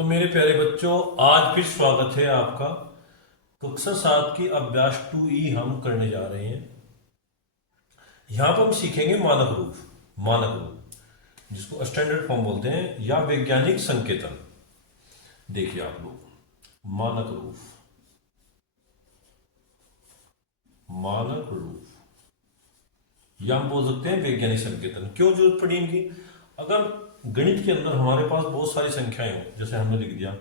तो मेरे प्यारे बच्चों, आज फिर स्वागत है आपका। कक्षा 7 की अभ्यास 2E हम करने जा रहे हैं। यहाँ पर हम सीखेंगे मानक रूप। मानक रूप जिसको स्टैंडर्ड फॉर्म बोलते हैं या वैज्ञानिक संकेतन। देखिए आप लोग, मानक रूप, मानक रूप या हम बोल सकते हैं वैज्ञानिक संकेतन। क्यों जरूरत पड़ी इनकी? अगर गणित के अंदर हमारे पास बहुत सारी संख्याएं हो, जैसे हमने लिख दिया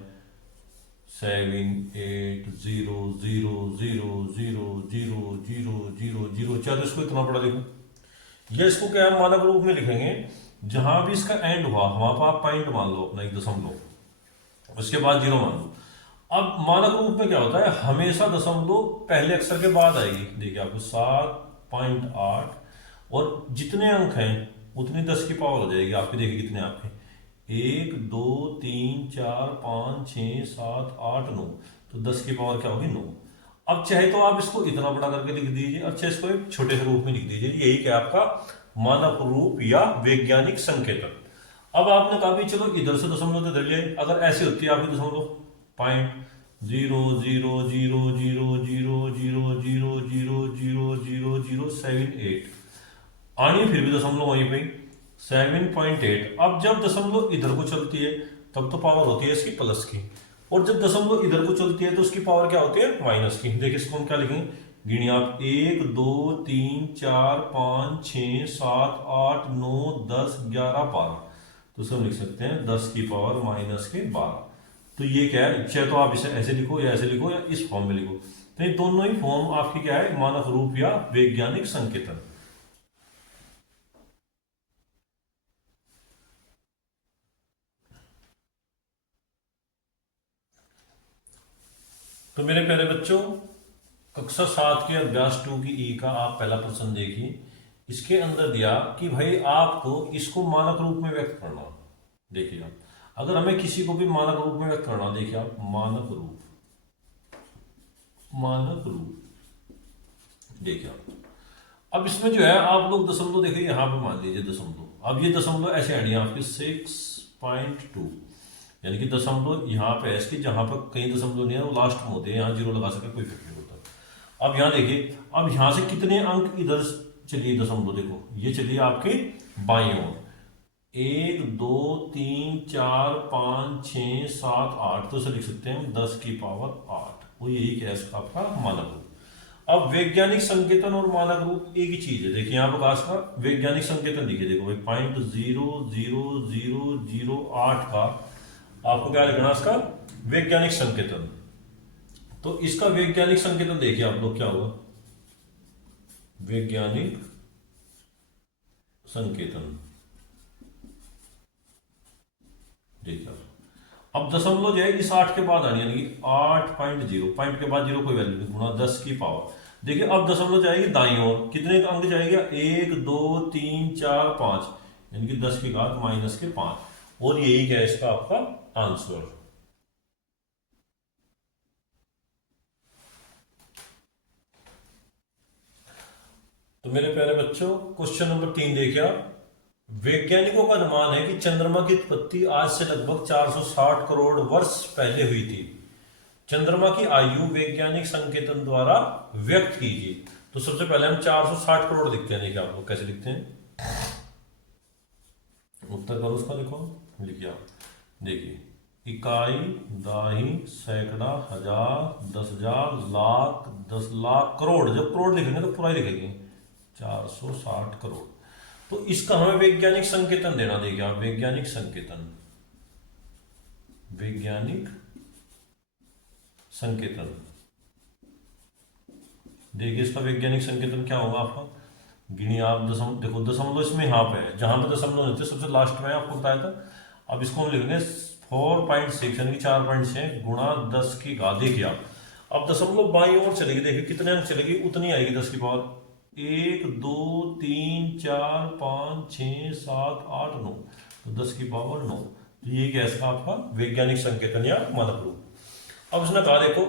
7 8 0 0 0 0 0 0 0 चाहे तो इसको इतना बड़ा लिखो, या इसको क्या हम मानक रूप में लिखेंगे, जहां भी इसका एंड हुआ वहां पर आप पॉइंट मान लो अपना 1., उसके बाद 0 मान लो। अब मानक रूप में क्या होता है, हमेशा दशमलव पहले अक्षर के बाद आएगी। देखिए आपको 7.8 और जितने अंक हैं उतनी 10 की पावर हो जाएगी आपके। देखिए कितने आपके 1 2 3 4 5 6 7 8 9, तो 10 की पावर क्या होगी 9। अब चाहे तो आप इसको इतना बड़ा करके लिख दीजिए, अच्छा इसको एक छोटे से रूप में लिख दीजिए। यही क्या आपका मानक रूप या वैज्ञानिक संकेतन। अब आपने कहा भी चलो इधर से दशमलव तो इधर ले, अगर ऐसी होती है आपकी दशमलव 0.00000000007 आनी, फिर भी दशमलव वहीं पे 7.8। अब जब दशमलव इधर को चलती है तब तो पावर होती है इसकी प्लस की, और जब दशमलव इधर को चलती है तो उसकी पावर क्या होती है माइनस की। देखिए इसको हम क्या लिखेंगे, गिनिए आप 1 2 3 4 5 6 7 8 9 10 11 12, तो इसे हम लिख सकते हैं 10 की पावर -12। तो ये क्या है, चाहे तो आप इसे ऐसे लिखो या ऐसे लिखो या इस फॉर्म में लिखो, तो ये दोनों ही फॉर्म आपकी क्या है, मानक रूप या वैज्ञानिक संकेतन। तो मेरे प्यारे बच्चों, कक्षा 7 के अभ्यास 2 की ई का आप पहला प्रश्न देखिए। इसके अंदर दिया कि भाई आपको इसको मानक रूप में व्यक्त करना। देखिए आप, अगर हमें किसी को भी मानक रूप में व्यक्त करना, देखिए आप मानक रूप, मानक रूप, देखिए आप, अब इसमें जो है आप लोग दशमलव देखिए, यहां पे मान लीजिए दशमलव, अब ये दशमलव ऐसे आनी है आपकी 6.2, यानी कि दशमलव यहाँ पे है इसकी, जहां पर कहीं दशमलव नहीं है वो लास्ट में होते हैं, यहाँ 0 लगा सके कोई फर्क नहीं होता। अब यहाँ देखिए, अब यहाँ से कितने अंक इधर चलिए दशमलव, देखो ये चलिए आपकी बाईं ओर, 1 2 3 4 5 6 7 8, तो इसे लिख सकते हैं 10 की पावर 8, वो यही क्या है इसका आपका मानक रूप। अब वैज्ञानिक संकेतन और मानक रूप एक ही चीज है। देखिए यहाँ पर काश का वैज्ञानिक संकेतन लिखिए, देखो भाई 0.0008 का आपको क्या लिखना इसका वैज्ञानिक संकेतन। तो इसका वैज्ञानिक संकेतन देखिए आप लोग क्या होगा, वैज्ञानिक संकेतन। देखिए अब दशमलव जो है इस 8 के बाद आनी, यानी कि 8.0, पॉइंट के बाद 0 कोई वैल्यू नहीं, गुणा 10 की पावर। देखिए अब दशमलव जाएगी दाईं ओर, कितने अंक जाएगा 1 2 3 4 5, यानी कि 10 की घात -5, और यही क्या है इसका आपका आंसर। तो मेरे प्यारे बच्चों, क्वेश्चन नंबर 3 देखिए आप। वैज्ञानिकों का अनुमान है कि चंद्रमा की उत्पत्ति आज से लगभग 460 करोड़ वर्ष पहले हुई थी। चंद्रमा की आयु वैज्ञानिक संकेतन द्वारा व्यक्त कीजिए। तो सबसे पहले हम 460 करोड़ लिखते हैं। देखिए आप लोग कैसे लिखते हैं, उत्तर करो उसका, लिखो, लिखिए आप। देखिए इकाई, दाही, सैकड़ा, हजार, 10,000, लाख, 10 लाख, करोड़, जब करोड़ लिखेंगे तो पूरा ही लिखेंगे 460 करोड़। तो इसका हमें वैज्ञानिक संकेतन देना। देखिए आप वैज्ञानिक संकेतन, वैज्ञानिक संकेतन, देखिए इसका वैज्ञानिक संकेतन क्या होगा आपका, गिनिए आप। देखो दशमलव इसमें यहाँ पे है, जहां पे दशमलव नहीं थे सबसे लास्ट में आपको बताया था। अब इसको हम लिखेंगे 4.6, यानी कि 4.6 गुणा 10 की घात। देखिए आप, अब दशमलव बाईं ओर चलेगी, देखिए कितने अंक चलेगी उतनी आएगी 10 की पावर, 1 2 3 4 5 6 7 8 9, तो 10 की पावर 9। तो ये क्या है इसका आपका वैज्ञानिक संकेतन या मानक रूप। अब इसने कहा देखो,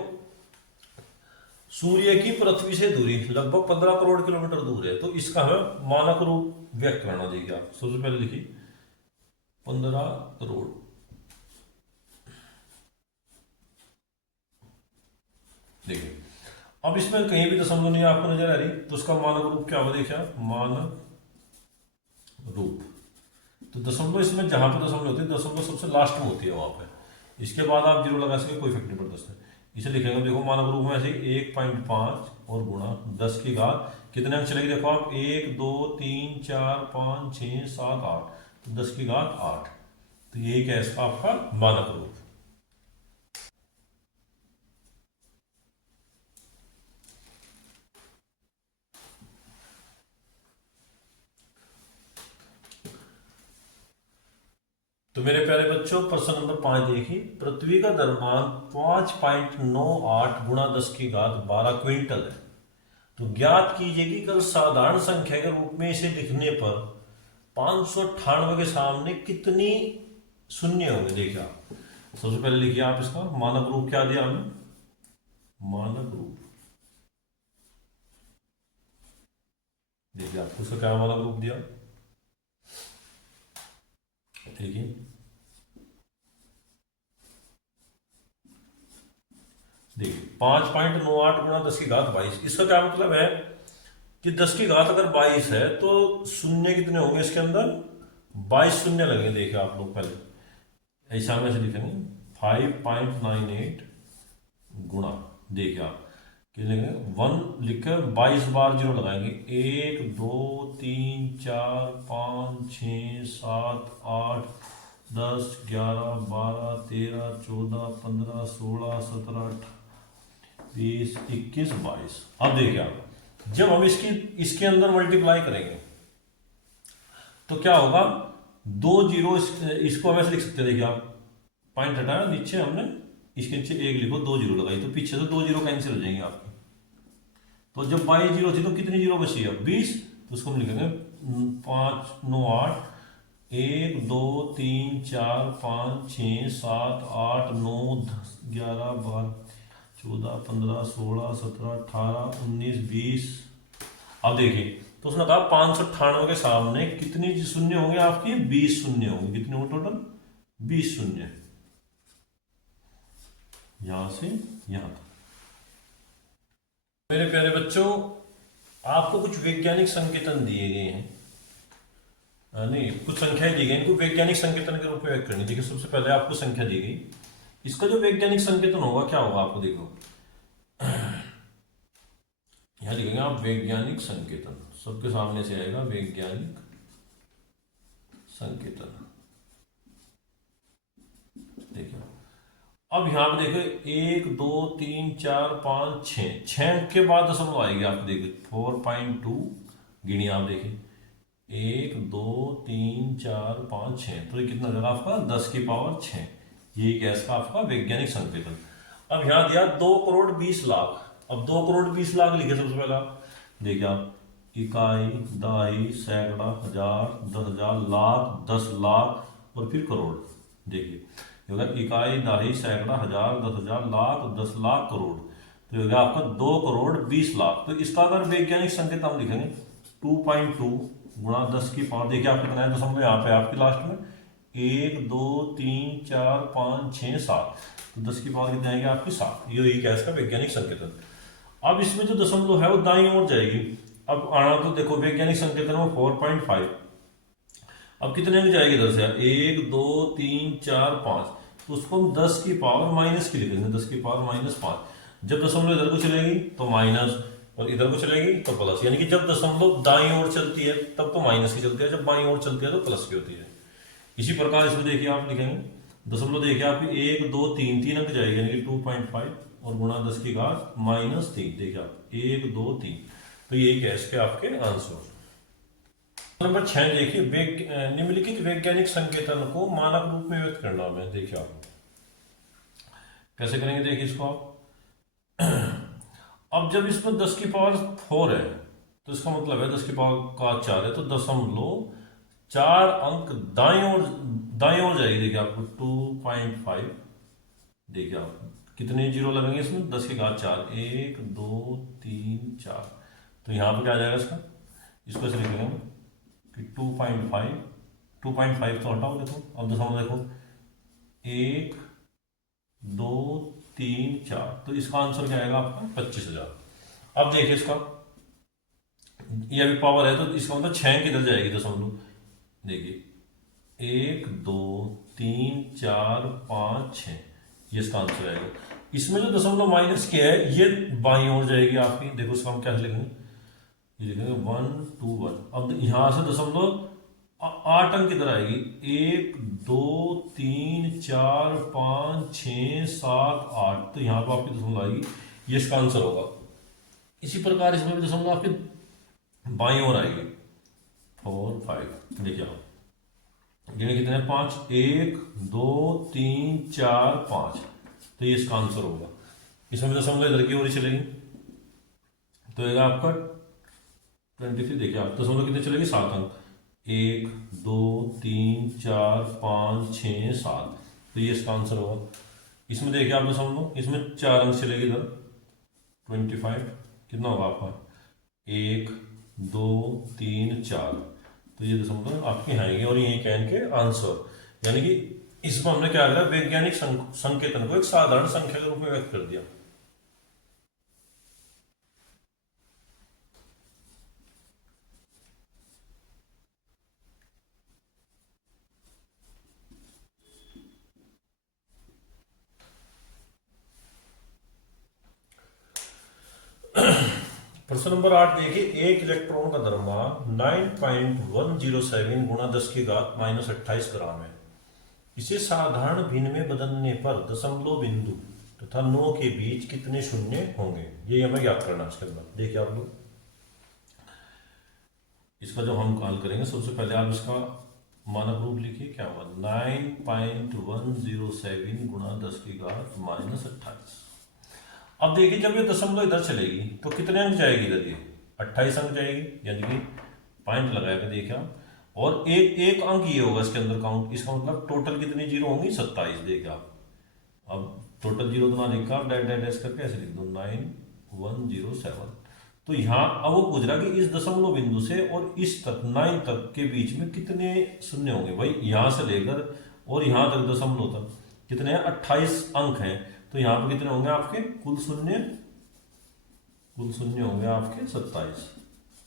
सूर्य की पृथ्वी से दूरी लगभग 15 करोड़ किलोमीटर दूर है, तो इसका हमें मानक रूप व्यक्त करना। देखिए आप सबसे पहले लिखिए 15 करोड़, देखिए अब इसमें कहीं भी दशमलव नहीं आपको नजर आ रही, तो उसका मानक रूप क्या होगा, देखिए आप, मानक रूप। तो दशमलव इसमें जहां पे दशमलव होती है, दशमलव सबसे लास्ट में होती है वहां पे, इसके बाद आप जीरो लगा सके कोई फर्क नहीं पड़ता उससे। इसे लिखेंगे, देखो मानक रूप में ऐसे 1.5 और गुणा 10 की घात कितने अंक चलेगी, देखो आप 1 2 3 4 5 6 7 8, तो 10 की घात 8। तो यही क्या है इसका आपका मानक रूप। तो मेरे प्यारे बच्चों, प्रश्न नंबर 5 देखिए, पृथ्वी का द्रव्यमान 5.98 गुणा 10 की घात 12 क्विंटल है। तो ज्ञात कीजिए कि कल साधारण संख्या के रूप में इसे लिखने पर 598 के सामने कितनी शून्य होंगे। देखिए आप सबसे पहले लिखिए आप इसका मानक रूप क्या दिया हमें, मानक रूप देखिए आपको उसका क्या मानक रूप दिया, देखिए देखिए 5.98 गुणा 10 की घात 22, इसका क्या मतलब है कि 10 की घात अगर 22 है तो शून्य कितने होंगे इसके अंदर, 22 शून्य लगेंगे। देखिए आप लोग पहले ऐसा में से लिखेंगे 5.98 गुणा, देखिए आप कितने लिखेंगे, 1 लिखकर 22 बार जीरो लगाएंगे, 1 2 3 4 5 6 7 8 10 11 12 13 14 15 16 17 18 20 21 22। अब देखिए आप जब हम इसके अंदर मल्टीप्लाई करेंगे तो क्या होगा, दो जीरो इसको हम ऐसे लिख सकते हैं, देखिए आप पॉइंट हटाया नीचे हमने, इसके नीचे एक लिखो, दो जीरो लगाई, तो पीछे से दो जीरो कैंसिल हो जाएंगे आपकी। तो जब 22 जीरो थी तो कितनी जीरो बची है, 20, तो उसको हम लिखेंगे 5 9 8, 1 2 3 4 5 6 7 8 9 10 11 12 14 15 16 17 18 19 20। अब देखिए तो उसने कहा 598 के सामने कितनी शून्य होंगे आपकी, 20 शून्य होंगे, कितने होंगे टोटल, 20 शून्य, यहां से यहां तक। मेरे प्यारे बच्चों, आपको कुछ वैज्ञानिक संकेतन दिए गए हैं, नहीं कुछ संख्याएं दी गई, इनको वैज्ञानिक संकेतन के रूप में व्यक्त करनी। देखिए सबसे पहले आपको संख्या दी गई, इसका जो वैज्ञानिक संकेतन होगा क्या होगा, आपको देखो यहां लिखेंगे आप वैज्ञानिक संकेतन, सबके सामने से आएगा वैज्ञानिक संकेतन। देखिए अब यहां पे देखो 1 2 3 4 5 6 अंक के बाद दशमलव आएगी, आप देखिए 4.2 गिनी आप देखिए 1 2 3 4 5 6, तो ये कितना जगह आपका 10 की पावर 6, ये गैस का आपका वैज्ञानिक संकेतन। अब यहां दिया 2 करोड़ 20 लाख, अब 2 करोड़ 20 लाख लिखे सबसे पहला, देखिए आप इकाई दहाई सैकड़ा हजार 10,000 लाख 10 लाख और फिर करोड़। देखिए अगर इकाई दहाई सैकड़ा हजार 10,000 लाख 10 लाख करोड़, तो ये होगा आपका 2 करोड़ 20 लाख। तो इसका अगर वैज्ञानिक संकेत हम लिखेंगे 2.2 गुणा 10 की पावर, देखिए आप कितना है दशमलव यहाँ पे आपके लास्ट में 1 2 3 4 5 6 7, तो 10 की पावर कितनी आएगी आपकी 7, ये क्या है इसका वैज्ञानिक संकेतन। अब इसमें जो दशमलव है वो दाईं ओर जाएगी, अब आना तो देखो वैज्ञानिक संकेतन में 4.5, अब कितने में जाएगी इधर से, 1 2 3 4 5, तो उसको हम 10 की पावर माइनस की लिखेंगे, 10 की पावर -5। जब दशमलव इधर को चलेगी तो माइनस और इधर को चलेगी तो प्लस, यानी कि जब दशमलव दाईं ओर चलती है तब तो माइनस की चलती है, जब बाईं ओर चलती है तो प्लस की होती है। इसी प्रकार इसमें देखिए आप लिखेंगे दशमलव, देखिए आपकी 1 2 3 3 अंक जाएगी, यानी कि 2.5 और गुणा 10 की घात -3, देखिए आप 1 2 3, तो यही गैस के आपके आंसर। नंबर 6 देखिए निम्नलिखित वैज्ञानिक संकेतन को मानक रूप में व्यक्त करना है। देखिए आप कैसे करेंगे, देखिए इसको आप अब जब इसमें 10 की पावर 4 है तो इसका मतलब है 10 की पावर का 4 है, तो दशमलव 4 अंक दाएं ओर जाएगी, देखिए आपको 2.5, देखिए आप कितने जीरो लगेंगे इसमें, 10 की घात 4, 1 2 3 4, तो यहाँ पर क्या आ जाएगा इसका, इसको ऐसे लिखेंगे कि 2.5 तो हटाओ, देखो अब दशमलव देखो 1 2 3 4, तो इसका आंसर क्या आएगा आपका 25,000। अब देखिए इसका, ये अभी पावर है तो इसका मतलब 6 किधर जाएगी दशमलव, देखिए 1 2 3 4 5 6, ये इसका आंसर आएगा। इसमें जो दशमलव माइनस किया है ये बाईं ओर जाएगी आपकी, देखो इसका हम कैसे लिखेंगे, ये लिखेंगे 1 2 1। अब यहां से दशमलव 8 अंक किधर आएगी, 1 2 3 4 5 6 7 8, तो यहाँ पर आपकी दशमलव आएगी, ये इसका आंसर होगा। इसी प्रकार इसमें भी दशमलव आपकी बाईं ओर आएगी, 4 5, देखिए आप गिने कितने हैं, 5, 1 2 3 4 5, तो ये इसका आंसर होगा। इसमें भी दशमलव इधर की ओर ही चलेगी, तो ये आपका 23। देखिए आप दशमलव कितने चलेगी, 7 अंक, 1 2 3 4 5 6 7, तो ये इसका आंसर होगा। इसमें देखिए आप दशमलव, इसमें 4 अंक चलेगी इधर, 25, कितना होगा आपका, 1 2 3 4, तो ये दशमलव आपके आएंगे और यही कह के आंसर, यानी कि इसको हमने क्या करा, वैज्ञानिक संकेतन को एक साधारण संख्या के रूप में व्यक्त कर दिया। प्रश्न नंबर 8 देखिए, एक इलेक्ट्रॉन का द्रव्यमान 9.107 गुणा 10 की घात -28 ग्राम है। इसे साधारण भिन्न में बदलने पर दशमलव बिंदु तथा 9 के बीच कितने शून्य होंगे, ये हमें याद करना है। इसके अंदर देखिए आप लोग, इसका जब हम हल करेंगे सबसे पहले आप इसका मानक रूप लिखिए, क्या होगा, 9.107 गुणा 10 की घात -28। अब देखिए जब ये दशमलव इधर चलेगी तो कितने अंक जाएगी इधर, ये 28 अंक जाएगी, यानी कि पॉइंट लगाएगा, देखिए आप, और एक एक अंक ये होगा इसके अंदर काउंट, इसका मतलब टोटल कितनी जीरो होंगी, 27। देखिए आप, अब टोटल जीरो तो ना लिखा, आप डैश डैश डैश करके ऐसे लिख दो 9107। तो यहाँ अब वो पूछ रहा कि इस दशमलव बिंदु से और इस तक 9 तक के बीच में कितने शून्य होंगे। भाई यहाँ से लेकर और यहाँ तक दशमलव तक कितने हैं, 28 अंक हैं, तो यहाँ पे कितने होंगे आपके कुल शून्य होंगे आपके 27।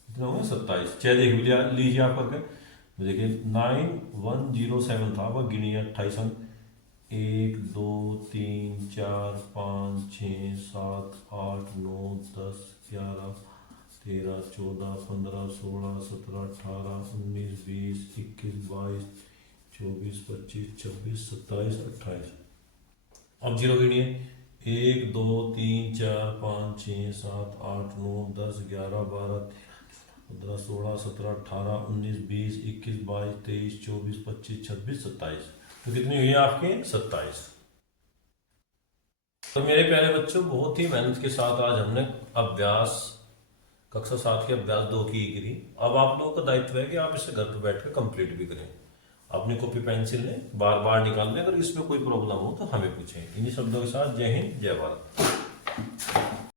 कितने होंगे, 27। चाहे देख भी लीजिए आप करके, तो देखिए 9107 था, वह गिनिए 28 अंक, 1 2 3 4 5 6 7 8 9 10 11 13 14 15 16 17 18 19 20 21 22 24 25 26 27 28। अब जीरो गिनिए, 1 2 3 4 5 6 7 8 9 10 11 12 13 16 17 18 19 20 21 22 23 24 25 26 27, तो कितनी हुई आपके 27। तो मेरे प्यारे बच्चों, बहुत ही मेहनत के साथ आज हमने अभ्यास कक्षा 7 के अभ्यास 2 की करी। अब आप लोगों का दायित्व है कि आप इसे घर पर बैठ कर कंप्लीट भी करें। अपनी कॉपी पेंसिल लें, बार बार निकाल लें, अगर इसमें कोई प्रॉब्लम हो तो हमें पूछें। इन्हीं शब्दों के साथ जय हिंद, जय भारत।